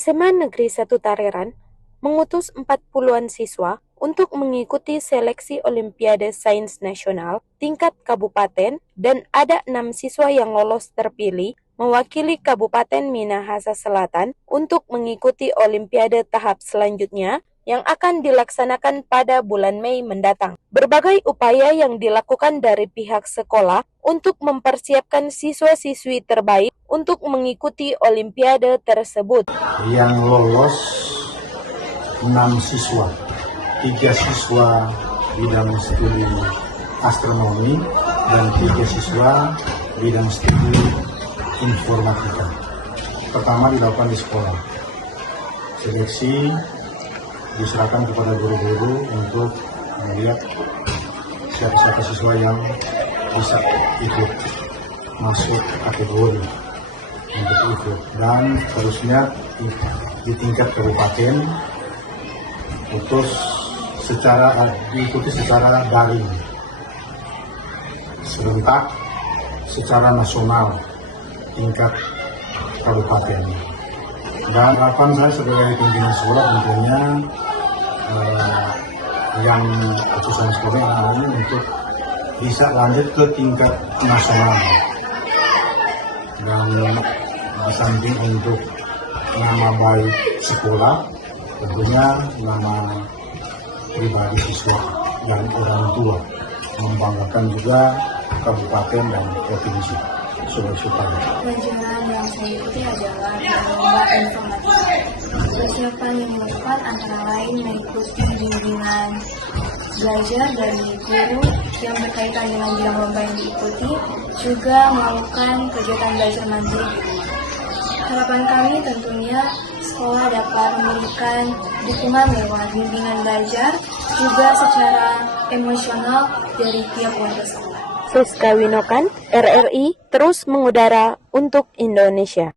SMA Negeri 1 Tareran mengutus 40-an siswa untuk mengikuti seleksi Olimpiade Sains Nasional tingkat kabupaten dan ada 6 siswa yang lolos terpilih mewakili Kabupaten Minahasa Selatan untuk mengikuti Olimpiade tahap selanjutnya yang akan dilaksanakan pada bulan Mei mendatang. Berbagai upaya yang dilakukan dari pihak sekolah untuk mempersiapkan siswa-siswi terbaik untuk mengikuti Olimpiade tersebut. Yang lolos 6 siswa, 3 siswa bidang studi astronomi dan 3 siswa bidang studi informatika. Pertama dilakukan di sekolah. Seleksi diserahkan kepada guru-guru untuk melihat siapa-siapa siswa yang bisa ikut masuk kategori untuk ikut, dan terusnya di tingkat kabupaten diikuti secara daring, serentak secara nasional tingkat kabupaten. Dan harapan saya sebagai pimpinan sekolah tentunya yang utusan sekolah ini untuk bisa lanjut ke tingkat nasional, dan di samping untuk nama baik sekolah, tentunya nama pribadi siswa dan orang tua, membanggakan juga kabupaten dan provinsi Sulawesi Utara. Pelajaran yang saya ikuti adalah lomba informatika. Persiapan yang dilakukan antara lain mengikuti bimbingan belajar dari guru yang berkaitan dengan bidang lomba yang diikuti, juga melakukan kegiatan belajar mandiri. Harapan kami tentunya sekolah dapat memberikan dukungan lewat bimbingan belajar, juga secara emosional dari pihak warga sekolah. Siska Winokan, RRI, terus mengudara untuk Indonesia.